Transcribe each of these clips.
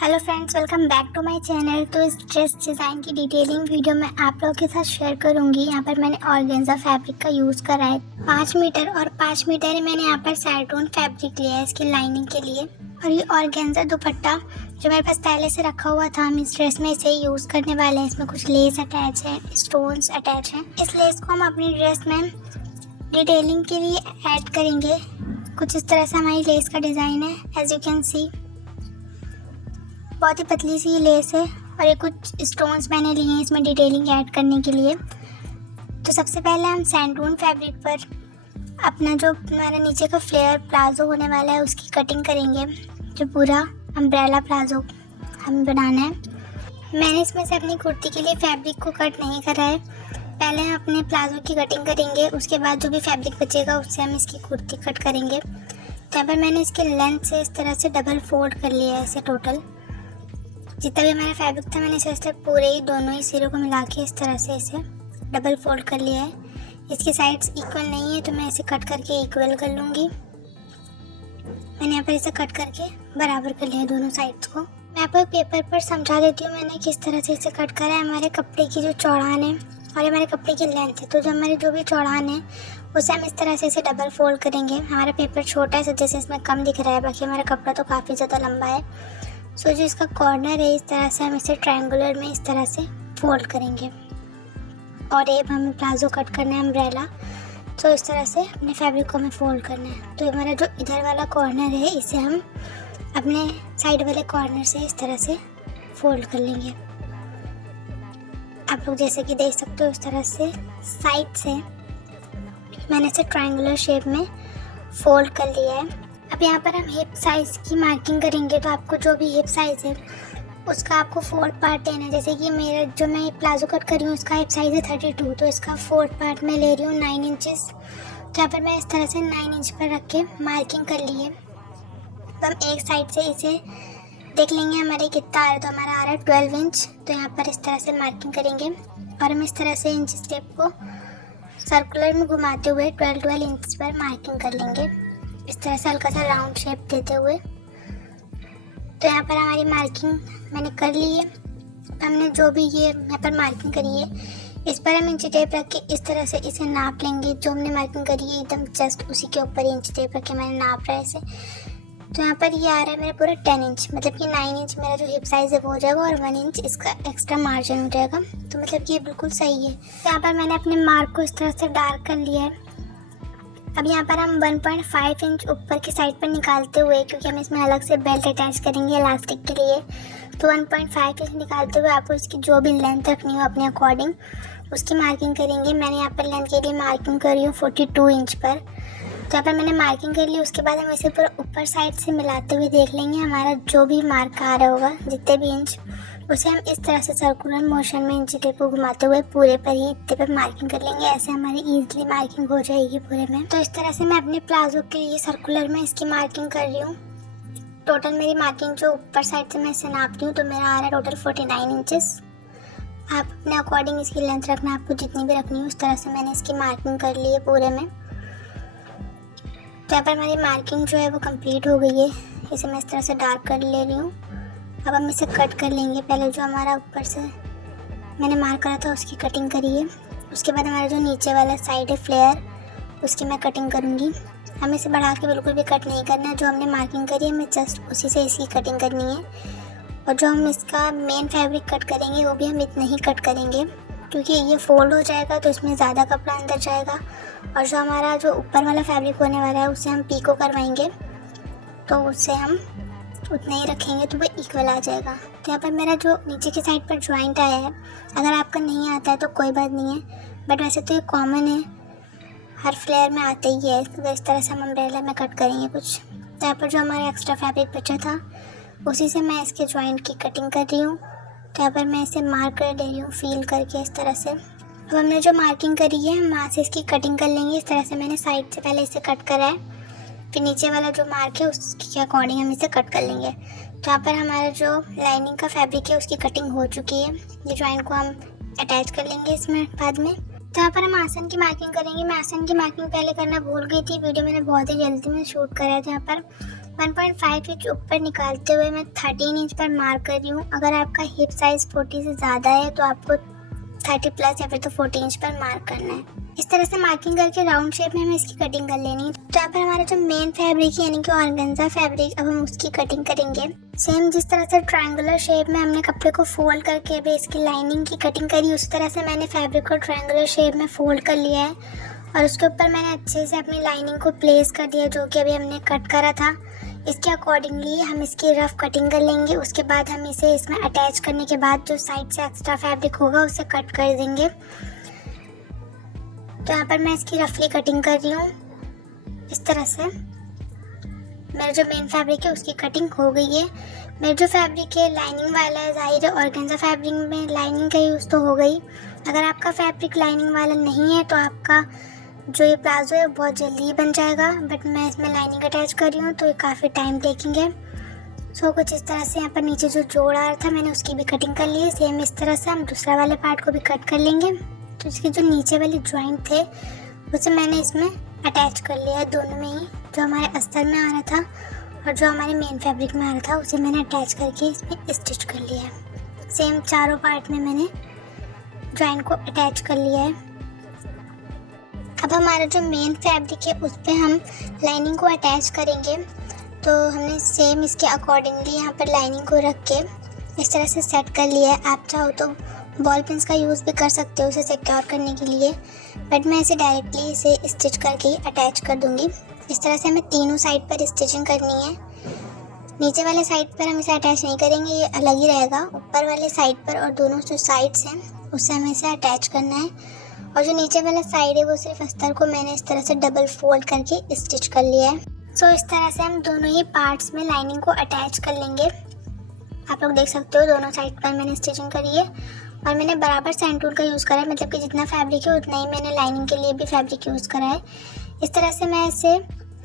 Hello friends, welcome back to my channel. तो इस dress design की डिटेलिंग वीडियो मैं आप लोगों के साथ शेयर करूंगी। यहाँ पर मैंने ऑर्गेन्जा फैब्रिक का यूज़ करा है 5 मीटर, और 5 मीटर ही मैंने यहाँ पर सैटून फैब्रिक लिया है इसकी लाइनिंग के लिए। और ये ऑर्गेन्जा दुपट्टा जो मेरे पास पहले से रखा हुआ था, हम इस ड्रेस में इसे यूज़ करने वाले हैं। इसमें कुछ लेस अटैच है, स्टोन्स अटैच हैं। इस लेस को हम अपनी ड्रेस में डिटेलिंग के लिए ऐड करेंगे। कुछ इस तरह से हमारी लेस का डिज़ाइन है, एज यू कैन सी। बहुत ही पतली सी लेस है और ये कुछ स्टोन्स मैंने लिए हैं इसमें डिटेलिंग ऐड करने के लिए। तो सबसे पहले हम सैंटून फैब्रिक पर अपना जो हमारा नीचे का फ्लेयर प्लाजो होने वाला है उसकी कटिंग करेंगे। जो पूरा अम्ब्रेला प्लाजो हमें बनाना है। मैंने इसमें से अपनी कुर्ती के लिए फैब्रिक को कट नहीं करा है। पहले हम अपने प्लाजो की कटिंग करेंगे, उसके बाद जो भी फैब्रिक बचेगा उससे हम इसकी कुर्ती कट करेंगे। तो यहाँ पर मैंने इसके लेंथ से इस तरह से डबल फोल्ड कर लिया है। ऐसे टोटल जितना भी हमारा फैब्रिक था मैंने इसे पूरे ही दोनों ही सिरों को मिला के इस तरह से इसे डबल फोल्ड कर लिया है। इसकी साइड्स इक्वल नहीं है तो मैं इसे कट करके इक्वल कर लूँगी। मैंने यहाँ पर इसे कट करके बराबर कर लिया है दोनों साइड्स को। मैं आपको पेपर पर समझा देती हूँ मैंने किस तरह से इसे कट करा है। हमारे कपड़े की जो चौड़ान है और हमारे कपड़े की लेंथ है, तो जो हमारी जो भी चौड़ान है उसे हम इस तरह से इसे डबल फोल्ड करेंगे। हमारा पेपर छोटा है जैसे इसमें कम दिख रहा है, बाकी हमारा कपड़ा तो काफ़ी ज़्यादा लंबा है। सो जो इसका कॉर्नर है इस तरह से हम इसे ट्रायंगुलर में इस तरह से फोल्ड करेंगे। और ये हमें प्लाजो कट करना है अम्ब्रेला, तो इस तरह से अपने फैब्रिक को हमें फोल्ड करना है। तो हमारा जो इधर वाला कॉर्नर है इसे हम अपने साइड वाले कॉर्नर से इस तरह से फोल्ड कर लेंगे। आप लोग जैसे कि देख सकते हो इस तरह से साइड से मैंने इसे ट्रायंगुलर शेप में फोल्ड कर लिया है। अब यहाँ पर हम हिप साइज़ की मार्किंग करेंगे। तो आपको जो भी हिप साइज़ है उसका आपको फोर्थ पार्ट लेना है। जैसे कि मेरा जो मैं प्लाजो कट कर रही हूँ उसका हिप साइज़ है 32, तो इसका फोर्थ पार्ट मैं ले रही हूँ 9 इंचेस। तो यहाँ पर मैं इस तरह से 9 इंच पर रख के मार्किंग कर ली है। तो हम एक साइड से इसे देख लेंगे हमारे कितना आ रहा है। तो हमारा आ रहा है 12 इंच। तो यहाँ पर इस तरह से मार्किंग करेंगे और हम इस तरह से इंच स्टेप को सर्कुलर में घुमाते हुए 12 इंच पर मार्किंग कर लेंगे, इस तरह से हल्का सा राउंड शेप देते हुए। तो यहाँ पर हमारी मार्किंग मैंने कर ली है। हमने जो भी ये यहाँ पर मार्किंग करी है इस पर हम इंच टेप रख के इस तरह से इसे नाप लेंगे। जो हमने मार्किंग करी है एकदम जस्ट उसी के ऊपर इंच टेप रख के मैंने नाप रहा है इसे। तो यहाँ पर ये आ रहा है मेरा पूरा 10 इंच, मतलब कि 9 इंच मेरा जो हिप साइज़ है वो हो जाएगा और 1 इंच इसका एक्स्ट्रा मार्जिन हो जाएगा। तो मतलब कि ये बिल्कुल सही है। तो यहाँ पर मैंने अपने मार्क को इस तरह से डार्क कर लिया है। अब यहाँ पर हम 1.5 इंच ऊपर की साइड पर निकालते हुए, क्योंकि हम इसमें अलग से बेल्ट अटैच करेंगे इलास्टिक के लिए, तो 1.5 इंच निकालते हुए आपको इसकी जो भी लेंथ रखनी हो अपने अकॉर्डिंग उसकी मार्किंग करेंगे। मैंने यहाँ पर लेंथ के लिए मार्किंग करी हूँ 42 इंच पर। तो यहाँ पर मैंने मार्किंग कर ली। उसके बाद हम इसे पूरा ऊपर साइड से मिलाते हुए देख लेंगे हमारा जो भी मार्क आ रहा होगा जितने भी इंच, उसे हम इस तरह से सर्कुलर मोशन में इंच टेप को घुमाते हुए पूरे पर ही इतने पर मार्किंग कर लेंगे। ऐसे हमारी इजीली मार्किंग हो जाएगी पूरे में। तो इस तरह से मैं अपने प्लाजो के लिए सर्कुलर में इसकी मार्किंग कर रही हूँ। टोटल मेरी मार्किंग जो ऊपर साइड से मैं इसे नाप रही हूँ तो मेरा आ रहा है टोटल 49 इंचेस। आप अपने अकॉर्डिंग इसकी लेंथ रखना, आपको जितनी भी रखनी है उस तरह से मैंने इसकी मार्किंग कर ली है पूरे में। तो यहाँ पर हमारी मार्किंग जो है वो कंप्लीट हो गई है। इसे मैं इस तरह से डार्क कर ले रही हूँ। अब हम इसे कट कर लेंगे। पहले जो हमारा ऊपर से मैंने मार्क करा था उसकी कटिंग करी है। उसके बाद हमारा जो नीचे वाला साइड है फ्लेयर, उसकी मैं कटिंग करूँगी। हमें इसे बढ़ा के बिल्कुल भी कट नहीं करना है। जो हमने मार्किंग करी है हमें जस्ट उसी से इसकी कटिंग करनी है। और जो हम इसका मेन फैब्रिक कट करेंगे वो भी हम इतना ही कट करेंगे, क्योंकि ये फोल्ड हो जाएगा तो इसमें ज़्यादा कपड़ा अंदर जाएगा। और जो हमारा जो ऊपर वाला फैब्रिक होने वाला है उससे हम पीको करवाएंगे, तो उससे हम उतना ही रखेंगे तो वो इक्वल आ जाएगा। तो यहाँ पर मेरा जो नीचे की साइड पर ज्वाइंट आया है, अगर आपका नहीं आता है तो कोई बात नहीं है, बट वैसे तो ये कॉमन है, हर फ्लेयर में आते ही है। तो इस तरह से हम अम्ब्रेला में कट करेंगे कुछ। तो यहाँ पर जो हमारा एक्स्ट्रा फैब्रिक बचा था उसी से मैं इसके ज्वाइंट की कटिंग कर रही हूँ। तो यहाँ पर मैं इसे मार्क कर दे रही हूँ फील करके इस तरह से। अब हमने जो मार्किंग करी है हम वहाँ से इसकी कटिंग कर लेंगे। इस तरह से मैंने साइड से पहले इसे कट करा है, फिर नीचे वाला जो मार्क है उसके अकॉर्डिंग हम इसे कट कर लेंगे। तो यहाँ पर हमारा जो लाइनिंग का फैब्रिक है उसकी कटिंग हो चुकी है। ये ज्वाइंट को हम अटैच कर लेंगे इसमें बाद में। तो यहाँ पर हम आसन की मार्किंग करेंगे। मैं आसन की मार्किंग पहले करना भूल गई थी, वीडियो मैंने बहुत ही जल्दी में शूट करा था। यहाँ पर 1.5 इंच ऊपर निकालते हुए मैं 13 इंच पर मार्क कर रही हूँ। अगर आपका हिप साइज 40 से ज़्यादा है तो आपको 30 प्लस या फिर तो 40 इंच पर मार्क करना है। इस तरह से मार्किंग करके राउंड शेप में हमें इसकी कटिंग कर लेनी है। तो यहाँ पर हमारा जो मेन फैब्रिक है यानी कि ऑर्गेन्जा फैब्रिक, अब हम उसकी कटिंग करेंगे। सेम जिस तरह से ट्रायंगुलर शेप में हमने कपड़े को फोल्ड करके अभी इसकी लाइनिंग की कटिंग करी, उसी तरह से मैंने फैब्रिक को ट्रायंगुलर शेप में फोल्ड कर लिया है और उसके ऊपर मैंने अच्छे से अपनी लाइनिंग को प्लेस कर दिया जो कि अभी हमने कट करा था। इसके अकॉर्डिंगली हम इसकी रफ कटिंग कर लेंगे। उसके बाद हम इसे इसमें अटैच करने के बाद जो साइड से एक्स्ट्रा फैब्रिक होगा उसे कट कर देंगे। तो यहाँ पर मैं इसकी रफली कटिंग कर रही हूँ। इस तरह से मेरा जो मेन फैब्रिक है उसकी कटिंग हो गई है। मेरा जो फैब्रिक है लाइनिंग वाला है, जाहिर है ऑर्गेन्जा फैब्रिक में लाइनिंग का यूज़ तो हो गई। अगर आपका फैब्रिक लाइनिंग वाला नहीं है तो आपका जो ये प्लाजो है बहुत जल्दी ही बन जाएगा, बट मैं इसमें लाइनिंग अटैच कर रही हूँ तो ये काफ़ी टाइम टेकिंग है। सो कुछ इस तरह से यहाँ पर नीचे जो जोड़ आ रहा था मैंने उसकी भी कटिंग कर ली है। सेम इस तरह से हम दूसरा वाले पार्ट को भी कट कर लेंगे। तो इसकी जो नीचे वाली जॉइंट थे उसे मैंने इसमें अटैच कर लिया है दोनों में ही। जो हमारे अस्तर में आ रहा था और जो हमारे मेन फैब्रिक में आ रहा था उसे मैंने अटैच करके इसमें स्टिच कर लिया है। सेम चारों पार्ट में मैंने जॉइंट को अटैच कर लिया है। अब हमारा जो मेन फैब्रिक है उस पर हम लाइनिंग को अटैच करेंगे। तो हमने सेम इसके अकॉर्डिंगली यहाँ पर लाइनिंग को रख के इस तरह से सेट कर लिया है। आप चाहो तो बॉल पिन्स का यूज़ भी कर सकते हो उसे सिक्योर करने के लिए, बट मैं इसे डायरेक्टली इसे स्टिच करके ही अटैच कर दूँगी। इस तरह से हमें तीनों साइड पर स्टिचिंग करनी है। नीचे वाले साइड पर हम इसे अटैच नहीं करेंगे, ये अलग ही रहेगा। ऊपर वाले साइड पर और दोनों जो साइड्स हैं उससे हमें इसे अटैच करना है। और जो नीचे वाला साइड है वो सिर्फ अस्तर को मैंने इस तरह से डबल फोल्ड करके स्टिच कर लिया है। सो इस तरह से हम दोनों ही पार्ट्स में लाइनिंग को अटैच कर लेंगे। आप लोग देख सकते हो दोनों साइड पर मैंने स्टिचिंग करी है और मैंने बराबर सैंड टूल का यूज़ करा है, मतलब कि जितना फैब्रिक है उतना ही मैंने लाइनिंग के लिए भी फैब्रिक यूज़ करा है। इस तरह से मैं इसे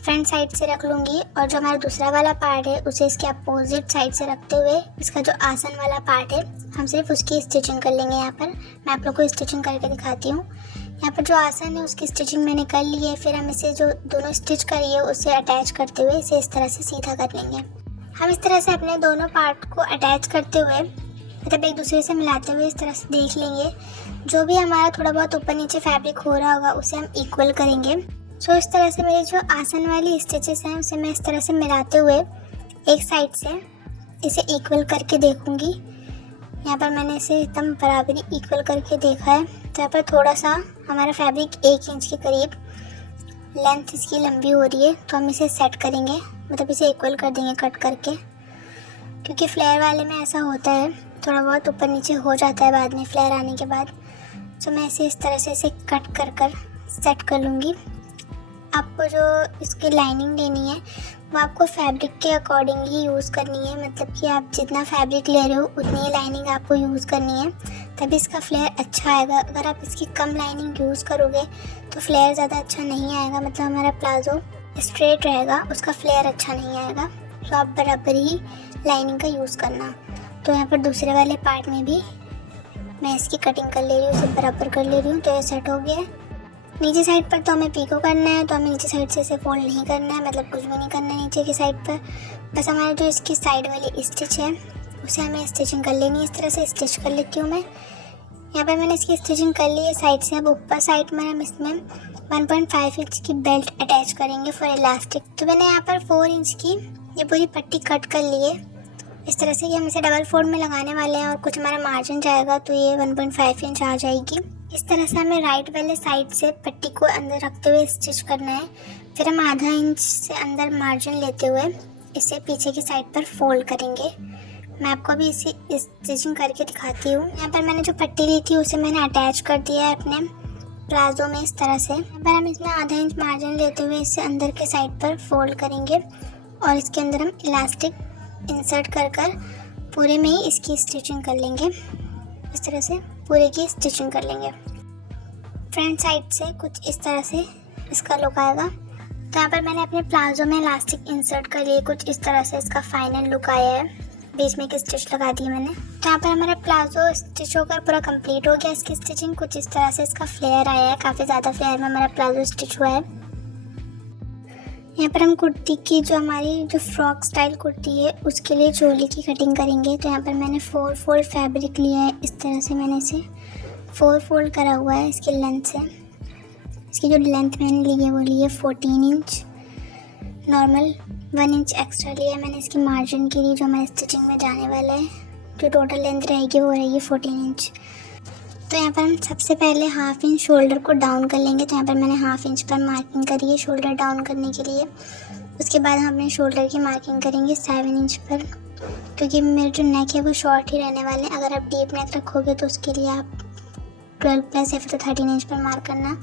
फ्रंट साइड से रख लूँगी और जो हमारा दूसरा वाला पार्ट है उसे इसके अपोजिट साइड से रखते हुए इसका जो आसन वाला पार्ट है हम सिर्फ उसकी स्टिचिंग कर लेंगे। यहाँ पर मैं आप लोग को स्टिचिंग करके दिखाती हूँ। यहाँ पर जो आसन है उसकी स्टिचिंग मैंने कर ली है। फिर हम इसे जो दोनों स्टिच करी है उसे अटैच करते हुए इसे इस तरह से सीधा कर लेंगे। हम इस तरह से अपने दोनों पार्ट को अटैच करते हुए मतलब एक दूसरे से मिलाते हुए इस तरह से देख लेंगे। जो भी हमारा थोड़ा बहुत ऊपर नीचे फैब्रिक हो रहा होगा उसे हम इक्वल करेंगे। सो इस तरह से मेरी जो आसन वाली स्टिचेस हैं उसे मैं इस तरह से मिलाते हुए एक साइड से इसे इक्वल करके देखूंगी। यहाँ पर मैंने इसे एकदम बराबरी इक्वल करके देखा है। तो यहाँ पर थोड़ा सा हमारा फैब्रिक 1 इंच के करीब लेंथ इसकी लंबी हो रही है, तो हम इसे सेट करेंगे, मतलब इसे इक्वल कर देंगे कट करके। क्योंकि फ्लेयर वाले में ऐसा होता है, थोड़ा बहुत ऊपर नीचे हो जाता है बाद में फ्लेयर आने के बाद। तो मैं इसे इस तरह से इसे कट कर सेट कर लूँगी। आपको जो इसकी लाइनिंग लेनी है वो आपको फैब्रिक के अकॉर्डिंग ही यूज़ करनी है, मतलब कि आप जितना फैब्रिक ले रहे हो उतनी ही लाइनिंग आपको यूज़ करनी है, तभी इसका फ्लेयर अच्छा आएगा। अगर आप इसकी कम लाइनिंग यूज़ करोगे तो फ्लेयर ज़्यादा अच्छा नहीं आएगा, मतलब हमारा प्लाजो स्ट्रेट रहेगा, उसका फ्लेयर अच्छा नहीं आएगा। तो आप बराबर ही लाइनिंग का यूज़ करना। तो यहाँ पर दूसरे वाले पार्ट में भी मैं इसकी कटिंग कर ले रही हूँ, इसे बराबर कर ले रही हूँ। तो ये सेट हो गया है। नीचे साइड पर तो हमें पीको करना है, तो हमें नीचे साइड से इसे फोल्ड नहीं करना है, मतलब कुछ भी नहीं करना है नीचे की साइड पर। बस हमारा जो इसकी साइड वाली स्टिच है उसे हमें स्टिचिंग कर लेनी है। इस तरह से स्टिच कर लेती हूँ मैं। यहाँ पर मैंने इसकी स्टिचिंग कर ली है साइड से। अब ऊपर साइड में हम इसमें 1.5 इंच की बेल्ट अटैच करेंगे फॉर इलास्टिक। तो मैंने यहाँ पर 4 इंच की ये पूरी पट्टी कट कर ली है इस तरह से कि हम इसे डबल फोल्ड में लगाने वाले हैं और कुछ हमारा मार्जिन जाएगा तो ये 1.5 इंच आ जाएगी। इस तरह से हमें राइट वाले साइड से पट्टी को अंदर रखते हुए स्टिच करना है। फिर हम आधा इंच से अंदर मार्जिन लेते हुए इसे पीछे की साइड पर फोल्ड करेंगे। मैं आपको अभी इसी स्टिचिंग करके दिखाती हूँ। यहाँ पर मैंने जो पट्टी ली थी उसे मैंने अटैच कर दिया है अपने प्लाजो में इस तरह से। यहाँ पर हम इसमें आधा इंच मार्जिन लेते हुए इसे अंदर के साइड पर फोल्ड करेंगे और इसके अंदर हम इलास्टिक इंसर्ट कर पूरे में ही इसकी स्टिचिंग कर लेंगे। इस तरह से पूरे की स्टिचिंग कर लेंगे। फ्रंट साइड से कुछ इस तरह से इसका लुक आएगा। तो यहाँ पर मैंने अपने प्लाजो में इलास्टिक इंसर्ट कर लिए, कुछ इस तरह से इसका फाइनल लुक आया है। बीच में एक स्टिच लगा दी मैंने। तो यहाँ पर हमारा प्लाजो स्टिच होकर पूरा कंप्लीट हो गया। इसकी स्टिचिंग कुछ इस तरह से इसका फ्लेयर आया है, काफ़ी ज़्यादा फ्लेयर में हमारा प्लाजो स्टिच हुआ है। यहाँ पर हम कुर्ती की जो हमारी जो फ्रॉक स्टाइल कुर्ती है उसके लिए चोली की कटिंग करेंगे। तो यहाँ पर मैंने 4 फोल्ड फैब्रिक लिया है। इस तरह से मैंने इसे 4 फोल्ड करा हुआ है इसकी लेंथ से। इसकी जो लेंथ मैंने ली है वो ली है 14 इंच। नॉर्मल 1 इंच एक्स्ट्रा लिया है मैंने इसकी मार्जिन के लिए, जो हमारे स्टिचिंग में जाने वाला है। जो टोटल लेंथ रहेगी वो रहेगी 14 इंच। तो यहाँ पर हम सबसे पहले हाफ इंच शोल्डर को डाउन कर लेंगे। तो यहाँ पर मैंने हाफ इंच पर मार्किंग करी है शोल्डर डाउन करने के लिए। उसके बाद हम अपने शोल्डर की मार्किंग करेंगे 7 इंच पर, क्योंकि मेरे जो नेक है वो शॉर्ट ही रहने वाले हैं। अगर आप डीप नेक रखोगे तो उसके लिए आप 12+ या फिर 13 इंच पर मार्क करना।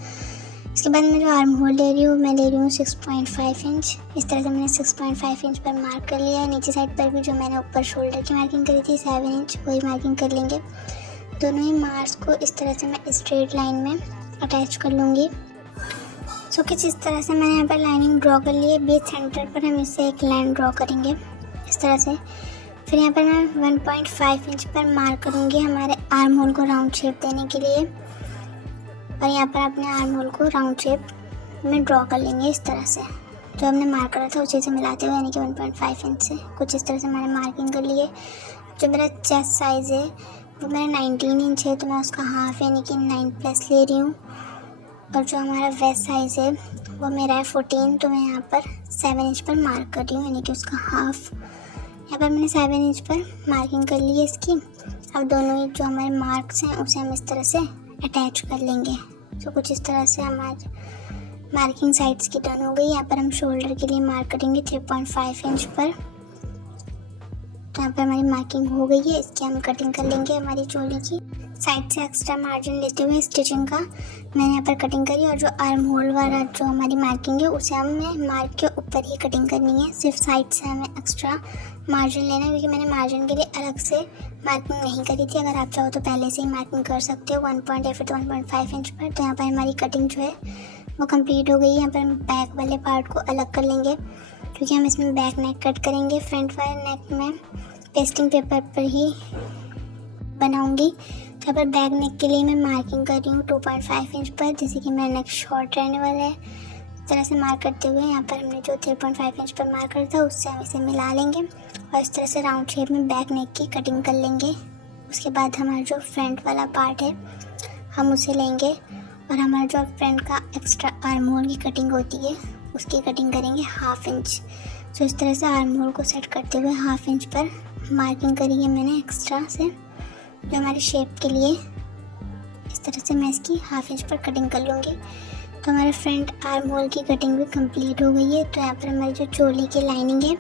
इसके बाद मैं जो आर्म होल ले रही हूँ मैं ले रही हूँ 6.5 इंच। इस तरह से मैंने 6.5 इंच पर मार्क कर लिया है। नीचे साइड पर भी जो मैंने ऊपर शोल्डर की मार्किंग करी थी 7 इंच, वही मार्किंग कर लेंगे। दोनों ही मार्क्स को इस तरह से मैं स्ट्रेट लाइन में अटैच कर लूँगी। सो कुछ इस तरह से मैंने यहाँ पर लाइनिंग ड्रॉ कर ली है। बीच सेंटर पर हम इससे एक लाइन ड्रॉ करेंगे इस तरह से। फिर यहाँ पर मैं 1.5 इंच पर मार्क करूँगी हमारे आर्म होल को राउंड शेप देने के लिए। और यहाँ पर अपने आर्म होल को राउंड शेप में ड्रॉ कर लेंगे इस तरह से, जो हमने मार्क करा था उसी से मिलाते हुए, यानी कि 1.5 इंच से कुछ इस तरह से मैंने मार्किंग कर ली है। जो मेरा चेस्ट साइज़ है वो मेरा 19 इंच है, तो मैं उसका हाफ यानी कि 9+ ले रही हूँ। और जो हमारा वेस्ट साइज़ है वो मेरा है 14, तो मैं यहाँ पर 7 इंच पर मार्क कर रही हूँ, यानी कि उसका हाफ। यहाँ पर मैंने 7 इंच पर मार्किंग कर ली है इसकी। अब दोनों ही जो हमारे मार्क्स हैं उसे हम इस तरह से अटैच कर लेंगे। तो कुछ इस तरह से हमारी मार्किंग साइड्स की डन हो गई। यहाँ पर हम शोल्डर के लिए मार्क करेंगे 3.5 इंच पर। तो यहाँ पर हमारी मार्किंग हो गई है। इसकी हम कटिंग कर लेंगे हमारी चोली की। साइड से एक्स्ट्रा मार्जिन लेते हुए स्टिचिंग का मैंने यहाँ पर कटिंग करी। और जो आर्म होल वाला जो हमारी मार्किंग है उसे हमें मार्क के ऊपर ही कटिंग करनी है। सिर्फ साइड से हमें एक्स्ट्रा मार्जिन लेना है, क्योंकि मैंने मार्जिन के लिए अलग से मार्किंग नहीं करी थी। अगर आप चाहो तो पहले से ही मार्किंग कर सकते हो 1 या फिर 1.5 इंच पर। तो यहाँ पर हमारी कटिंग जो है वो कंप्लीट हो गई। यहाँ पर हम बैक वाले पार्ट को अलग कर लेंगे, क्योंकि हम इसमें बैक नेक कट करेंगे। फ्रंट वाले नेक में पेस्टिंग पेपर पर ही बनाऊंगी। तो यहाँ पर बैक नेक के लिए मैं मार्किंग कर रही हूँ 2.5 इंच पर, जैसे कि मेरा नेक शॉर्ट रहने वाला है। इस तरह से मार्क करते हुए यहाँ पर हमने जो 3.5 इंच पर मार्क करा था उससे हम इसे मिला लेंगे और इस तरह से राउंड शेप में बैक नेक की कटिंग कर लेंगे। उसके बाद हमारा जो फ्रंट वाला पार्ट है हम उसे लेंगे और हमारा जो फ्रंट का एक्स्ट्रा आर्म होल की कटिंग होती है उसकी कटिंग करेंगे 1/2 इंच। तो इस तरह से आर्म होल को सेट करते हुए 1/2 इंच पर मार्किंग करी है मैंने एक्स्ट्रा से, जो हमारी शेप के लिए। इस तरह से मैं इसकी 1/2 इंच पर कटिंग कर लूँगी। तो हमारे फ्रंट आर्म होल की कटिंग भी कंप्लीट हो गई है। तो यहाँ पर हमारी जो चोली की लाइनिंग है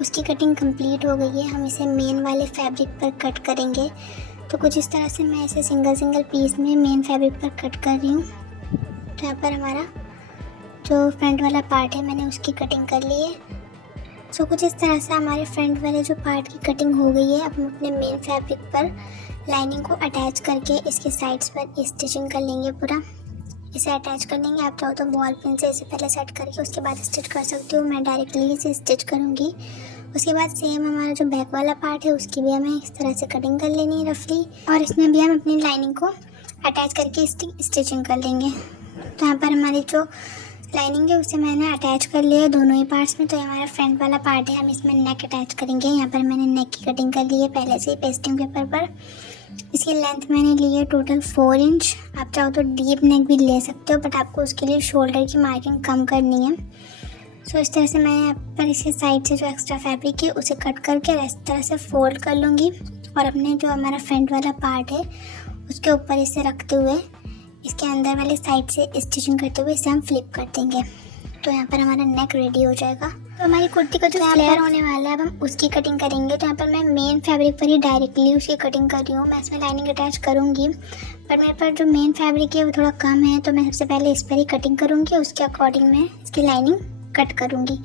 उसकी कटिंग कंप्लीट हो गई है। हम इसे मेन वाले फैब्रिक पर कट करेंगे। तो कुछ इस तरह से मैं इसे सिंगल पीस में मेन फैब्रिक पर कट कर रही हूँ। तो यहाँ पर हमारा जो फ्रंट वाला पार्ट है मैंने उसकी कटिंग कर ली है। सो कुछ इस तरह से हमारे फ्रंट वाले जो पार्ट की कटिंग हो गई है। अब हम अपने मेन फैब्रिक पर लाइनिंग को अटैच करके इसके साइड्स पर स्टिचिंग कर लेंगे। पूरा इसे अटैच कर लेंगे। आप चाहो तो बॉल पिन से इसे पहले सेट करके उसके बाद स्टिच कर सकते हो। मैं डायरेक्टली इसे स्टिच करूँगी। उसके बाद सेम हमारा जो बैक वाला पार्ट है उसकी भी हमें इस तरह से कटिंग कर लेनी है रफली, और इसमें भी हम अपनी लाइनिंग को अटैच करके स्टिचिंग कर लेंगे। तो यहाँ पर हमारी जो लाइनिंग है उसे मैंने अटैच कर लिया है दोनों ही पार्ट्स में। तो ये हमारा फ्रंट वाला पार्ट है, हम इसमें नेक अटैच करेंगे। यहाँ पर मैंने नेक की कटिंग कर ली है पहले से ही पेस्टिंग पेपर पर। इसकी लेंथ मैंने ली है टोटल 4 इंच। आप चाहो तो डीप नेक भी ले सकते हो, बट आपको उसके लिए शोल्डर की मार्किंग कम करनी है। सो इस तरह से मैं यहाँ पर इसके साइड से जो एक्स्ट्रा फैब्रिक है उसे कट करके इस तरह से फोल्ड कर लूँगी और अपने जो हमारा फ्रंट वाला पार्ट है उसके ऊपर इसे रखते हुए इसके अंदर वाले साइड से स्टिचिंग करते हुए इसे हम फ्लिप कर देंगे। तो यहाँ पर हमारा नेक रेडी हो जाएगा। तो हमारी कुर्ती का जो फ्लेयर होने वाला है अब हम उसकी कटिंग करेंगे। तो यहाँ पर मैं मेन फैब्रिक पर ही डायरेक्टली उसकी कटिंग कर रही हूँ। मैं इसमें लाइनिंग अटैच करूँगी, पर मेरे पर जो मेन फैब्रिक है वो थोड़ा कम है, तो मैं सबसे पहले इस पर ही कटिंग करूँगी। उसके अकॉर्डिंग मैं इसकी लाइनिंग कट करूँगी।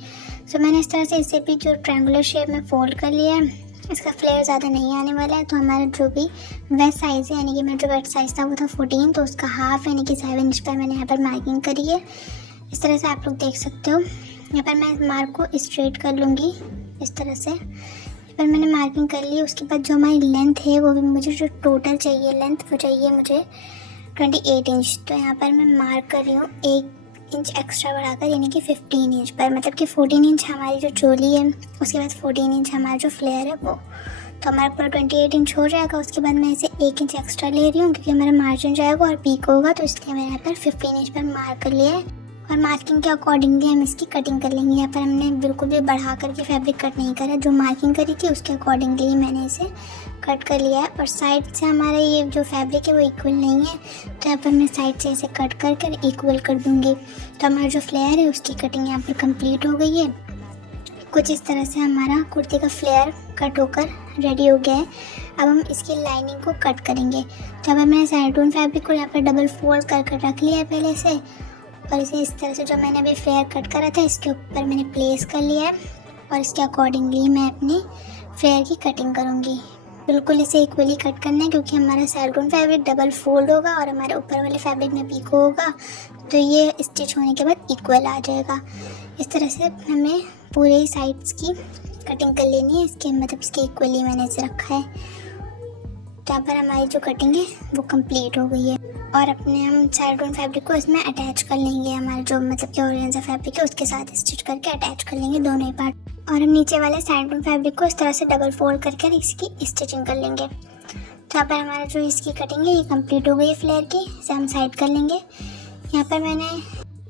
सो मैंने इस तरह से इसे भी जो ट्रायंगुलर शेप में फोल्ड कर लिया है। इसका फ्लेयर ज़्यादा नहीं आने वाला है। तो हमारा जो भी वेस्ट साइज़ है, यानी कि मेरा जो वेस्ट साइज़ था वो था 14, तो उसका हाफ यानी कि 7 इंच पर मैंने यहाँ पर मार्किंग करी है। इस तरह से आप लोग देख सकते हो। यहाँ पर मैं इस मार्क को स्ट्रेट कर लूँगी इस तरह से। यहाँ पर मैंने मार्किंग कर ली। उसके बाद जो हमारी लेंथ है वो भी मुझे जो टोटल चाहिए लेंथ वो चाहिए मुझे 28 इंच। तो यहाँ पर मैं मार्क कर रही हूँ 1 इंच एक्स्ट्रा बढ़ाकर, यानी कि 15 इंच पर, मतलब कि 14 इंच हमारी जो चोली है, उसके बाद 14 इंच हमारा जो फ्लेयर है वो, तो हमारा पूरा 28 इंच हो जाएगा। उसके बाद मैं इसे 1 इंच एक्स्ट्रा ले रही हूँ क्योंकि हमारा मार्जिन जाएगा और पीक होगा, तो इसलिए मैंने यहाँ पर 15 इंच पर मार्क कर लिया है। और मार्किंग के अकॉर्डिंगली हम इसकी कटिंग कर लेंगे। यहाँ पर हमने बिल्कुल भी बढ़ा करके फैब्रिक कट नहीं करा, जो मार्किंग करी थी उसके अकॉर्डिंगली ही मैंने इसे कट कर लिया है। और साइड से हमारा ये जो फैब्रिक है वो इक्वल नहीं है, तो यहाँ पर मैं साइड से इसे कट कर इक्वल कर दूँगी। तो हमारा जो फ्लेयर है उसकी कटिंग यहाँ पर कंप्लीट हो गई है। कुछ इस तरह से हमारा कुर्ती का फ्लेयर कट होकर रेडी हो गया है। अब हम इसकी लाइनिंग को कट करेंगे। तो अब मैंने साइडोन फैब्रिक को यहाँ पर डबल फोल्ड कर रख लिया है पहले से, और इसे इस तरह से जो मैंने अभी फ्लेयर कट करा था इसके ऊपर मैंने प्लेस कर लिया है। और इसके अकॉर्डिंगली मैं अपनी फ्लेयर की कटिंग करूँगी। बिल्कुल इसे इक्वली कट करना है क्योंकि हमारा साइडोन फैब्रिक डबल फोल्ड होगा और हमारे ऊपर वाले फैब्रिक में पीको होगा, तो ये स्टिच होने के बाद इक्वल आ जाएगा। इस तरह से हमें पूरे साइड्स की कटिंग कर लेनी है, इसके मतलब इसके इक्वली मैंने इसे रखा है। तो यहाँ पर हमारी जो कटिंग है वो कंप्लीट हो गई है। और अपने हम साइडोन फैब्रिक को इसमें अटैच कर लेंगे, हमारा जो मतलब कि ऑर्गेन्जा फैब्रिक है उसके साथ स्टिच करके अटैच कर लेंगे दोनों ही पार्ट। और हम नीचे वाले साइडोन फैब्रिक को इस तरह से डबल फोल्ड करके इसकी स्टिचिंग कर लेंगे। तो यहाँ पर हमारा जो इसकी कटिंग है ये कंप्लीट हो गई है फ्लेयर की, इसे हम साइड कर लेंगे। यहाँ पर मैंने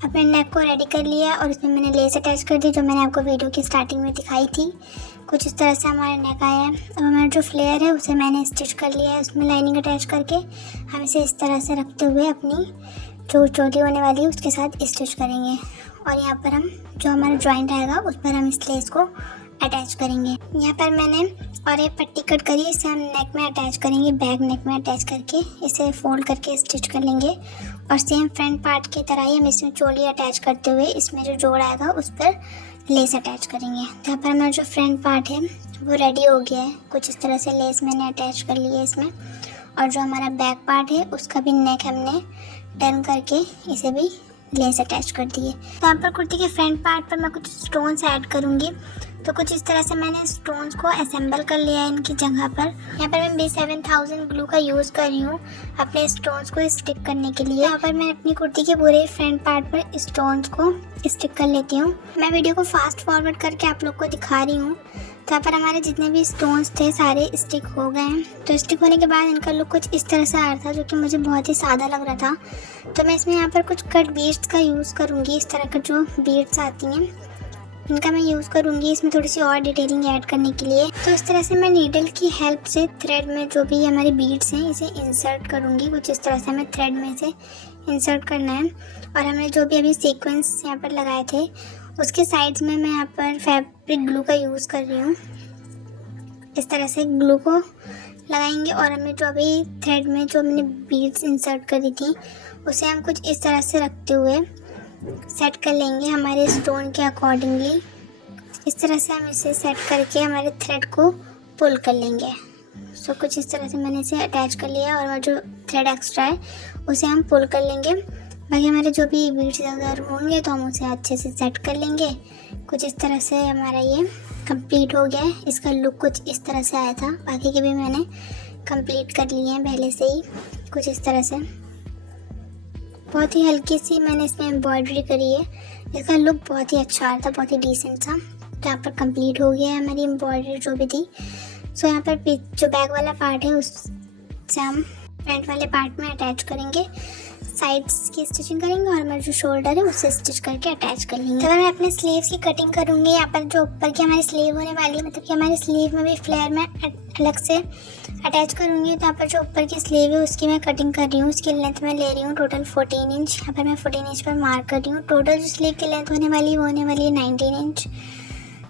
अपने नेक को रेडी कर लिया और उसमें मैंने लेस अटैच कर दी, जो मैंने आपको वीडियो की स्टार्टिंग में दिखाई थी। कुछ इस तरह से हमारा नेक आया है। अब हमारा जो फ्लेयर है उसे मैंने स्टिच कर लिया है, उसमें लाइनिंग अटैच करके हम इसे इस तरह से रखते हुए अपनी जो चोटी होने वाली है उसके साथ स्टिच करेंगे। और यहाँ पर हम जो हमारा जॉइंट आएगा उस पर हम इस लेस को अटैच करेंगे। यहाँ पर मैंने और एक पट्टी कट करी, इसे हम नेक में अटैच करेंगे, बैक नेक में अटैच करके इसे फोल्ड करके स्टिच कर लेंगे। और सेम फ्रंट पार्ट की तरह ही हम इसमें चोली अटैच करते हुए इसमें जो जोड़ आएगा उस पर लेस अटैच करेंगे। यहाँ पर हमारा जो फ्रंट पार्ट है वो रेडी हो गया है। कुछ इस तरह से लेस मैंने अटैच कर ली है इसमें। और जो हमारा बैक पार्ट है उसका भी नेक हमने टर्न करके इसे भी लेस अटैच कर दी है। तो यहाँ पर कुर्ती के फ्रंट पार्ट पर मैं कुछ स्टोन्स ऐड करूँगी। तो कुछ इस तरह से मैंने स्टोन्स को असेंबल कर लिया है इनकी जगह पर। यहाँ पर मैं B7000 ग्लू का यूज़ कर रही हूँ अपने स्टोन्स को स्टिक करने के लिए। यहाँ पर मैं अपनी कुर्ती के पूरे फ्रंट पार्ट पर स्टोन्स को स्टिक कर लेती हूँ। मैं वीडियो को फास्ट फॉरवर्ड करके आप लोग को दिखा रही हूँ। तो यहाँ पर हमारे जितने भी स्टोन्स थे सारे स्टिक हो गए हैं। तो स्टिक होने के बाद इनका लुक कुछ इस तरह से आ रहा था, जो कि मुझे बहुत ही सादा लग रहा था। तो मैं इसमें यहाँ पर कुछ कट बीड्स का यूज़ करूँगी। इस तरह का जो बीड्स आती हैं इनका मैं यूज़ करूँगी इसमें थोड़ी सी और डिटेलिंग ऐड करने के लिए। तो इस तरह से मैं नीडल की हेल्प से थ्रेड में जो भी हमारी बीड्स हैं इसे इंसर्ट करूँगी। कुछ इस तरह से हमें थ्रेड में इसे इंसर्ट करना है। और हमने जो भी अभी सीक्वेंस यहाँ पर लगाए थे उसके साइड्स में मैं यहाँ पर फैब्रिक ग्लू का यूज़ कर रही हूँ। इस तरह से ग्लू को लगाएंगे और हमें जो अभी थ्रेड में जो हमने बीड्स इंसर्ट करी थी उसे हम कुछ इस तरह से रखते हुए सेट कर लेंगे हमारे स्टोन के अकॉर्डिंगली। इस तरह से हम इसे सेट करके हमारे थ्रेड को पुल कर लेंगे। सो कुछ इस तरह से मैंने इसे अटैच कर लिया और जो थ्रेड एक्स्ट्रा है उसे हम पुल कर लेंगे। बाकी हमारे जो भी बीड्स अगर होंगे तो हम उसे अच्छे से सेट कर लेंगे। कुछ इस तरह से हमारा ये कंप्लीट हो गया है। इसका लुक कुछ इस तरह से आया था। बाकी के भी मैंने कंप्लीट कर लिए हैं पहले से ही। कुछ इस तरह से बहुत ही हल्की सी मैंने इसमें एम्ब्रॉयडरी करी है। इसका लुक बहुत ही अच्छा आ रहा था, बहुत ही डिसेंट सा। तो यहाँ पर कंप्लीट हो गया है हमारी एम्ब्रॉयडरी जो भी थी। सो यहाँ पर जो बैक वाला पार्ट है उससे हम फ्रंट वाले पार्ट में अटैच करेंगे, साइड्स की स्टिचिंग करेंगे और हमारा जो शोल्डर है उसे स्टिच करके अटैच कर लेंगे। तो मैं अपने स्लीव्स की कटिंग करूँगी। यहाँ पर जो ऊपर की हमारी स्लीव होने वाली है, मतलब कि हमारे स्लीव में भी फ्लेयर में अलग से अटैच करूँगी। तो यहाँ पर जो ऊपर की स्लीव है उसकी मैं कटिंग कर रही हूँ। उसकी लेंथ मैं ले रही हूँ टोटल 14 इंच। यहाँ पर मैं 14 इंच पर मार्क कर रही हूँ। टोटल जो स्लीव की लेंथ होने वाली है वो होने वाली है 19 इंच।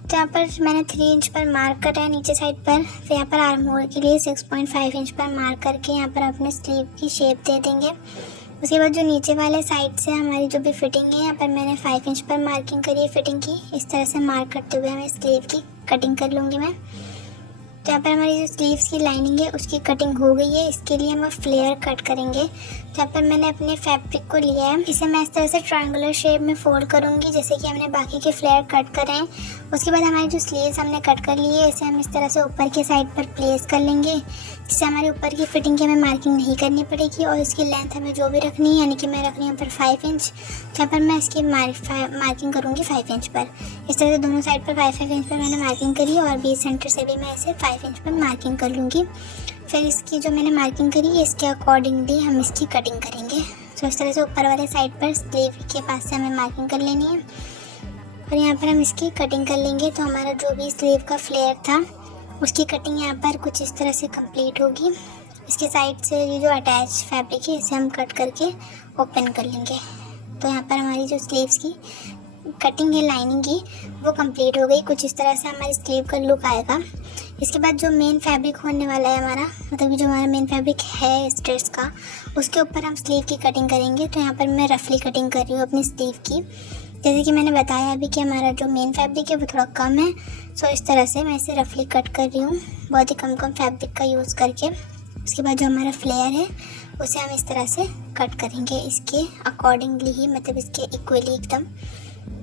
तो यहाँ पर मैंने 3 इंच पर मार्क करा है नीचे साइड पर। फिर यहाँ पर आर्म होल के लिए 6.5 इंच पर मार्क करके यहाँ पर अपने स्लीव की शेप दे देंगे। उसके बाद जो नीचे वाले साइड से हमारी जो भी फिटिंग है यहाँ पर मैंने 5 इंच पर मार्किंग करी है फिटिंग की। इस तरह से मार्क करते हुए हमें स्लीव की कटिंग कर लूँगी मैं। तो यहाँ पर हमारी जो स्लीव्स की लाइनिंग है उसकी कटिंग हो गई है। इसके लिए हम फ्लेयर कट करेंगे। तो यहाँ पर मैंने अपने फैब्रिक को लिया है, इसे मैं इस तरह से ट्रायंगुलर शेप में फोल्ड करूँगी जैसे कि हमने बाकी के फ्लेयर कट करे हैं। उसके बाद हमारी जो स्लीव्स हमने कट कर ली है इसे हम इस तरह से ऊपर के साइड पर प्लेस कर लेंगे, जिससे हमारे ऊपर की फिटिंग की हमें मार्किंग नहीं करनी पड़ेगी। और इसकी लेंथ हमें जो भी रखनी है, यानी कि मैं रख रही हूँ पर 5 इंच। यहाँ पर मैं इसकी मार्किंग करूँगी 5 इंच पर। इस तरह से दोनों साइड पर 5 इंच पर मैंने मार्किंग करी और बीच सेंटर से भी मैं इसे 5 इंच पर मार्किंग कर लूँगी। फिर इसकी जो मैंने मार्किंग करी है इसके अकॉर्डिंगली हम इसकी कटिंग करेंगे। तो इस तरह से ऊपर वाले साइड पर स्लीव के पास से हमें मार्किंग कर लेनी है और यहाँ पर हम इसकी कटिंग कर लेंगे। तो हमारा जो भी स्लीव का फ्लेयर था उसकी कटिंग यहाँ पर कुछ इस तरह से कंप्लीट होगी। इसके साइड से ये जो अटैच फैब्रिक है इसे हम कट करके ओपन कर लेंगे। तो यहाँ पर हमारी जो स्लीव्स की कटिंग है लाइनिंग की वो कंप्लीट हो गई। कुछ इस तरह से हमारी स्लीव का लुक आएगा। इसके बाद जो मेन फैब्रिक होने वाला है हमारा, मतलब जो हमारा मेन फैब्रिक है इस ड्रेस का, उसके ऊपर हम स्लीव की कटिंग करेंगे। तो यहाँ पर मैं रफली कटिंग कर रही हूँ अपनी स्लीव की। जैसे कि मैंने बताया अभी कि हमारा जो मेन फैब्रिक है वो थोड़ा कम है, सो इस तरह से मैं इसे रफली कट कर रही हूँ, बहुत ही कम फैब्रिक का यूज़ करके। उसके बाद जो हमारा फ्लेयर है उसे हम इस तरह से कट करेंगे इसके अकॉर्डिंगली ही, मतलब इसके इक्वली एकदम।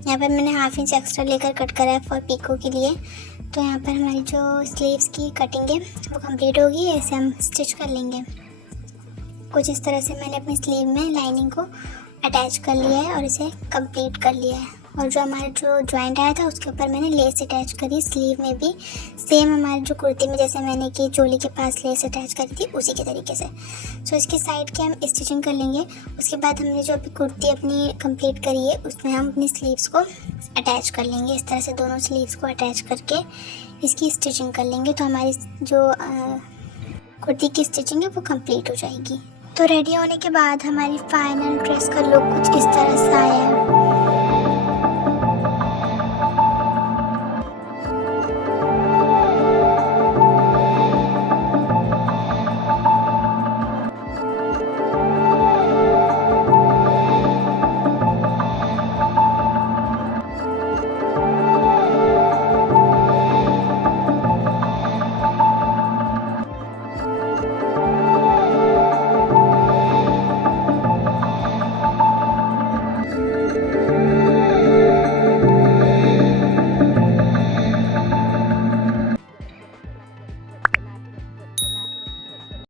यहाँ पर मैंने 1/2 इंच एक्स्ट्रा लेकर कट करा है फॉर पीको के लिए। तो यहाँ पर हमारी जो स्लीव्स की कटिंग है वो कंप्लीट होगी। ऐसे हम स्टिच कर लेंगे। कुछ इस तरह से मैंने अपनी स्लीव में लाइनिंग को अटैच कर लिया है और इसे कंप्लीट कर लिया है। और जो हमारा जो जॉइंट आया था उसके ऊपर मैंने लेस अटैच करी। स्लीव में भी सेम हमारी जो कुर्ती में जैसे मैंने की चोली के पास लेस अटैच करी थी उसी के तरीके से। सो इसके साइड की हम स्टिचिंग कर लेंगे। उसके बाद हमने जो अभी कुर्ती अपनी कंप्लीट करी है उसमें हम अपनी स्लीव्स को अटैच कर लेंगे। इस तरह से दोनों स्लीव्स को अटैच करके इसकी स्टिचिंग कर लेंगे। तो हमारी जो कुर्ती की स्टिचिंग है वो कंप्लीट हो जाएगी। तो रेडी होने के बाद हमारी फाइनल ड्रेस का लुक कुछ इस तरह से आया है।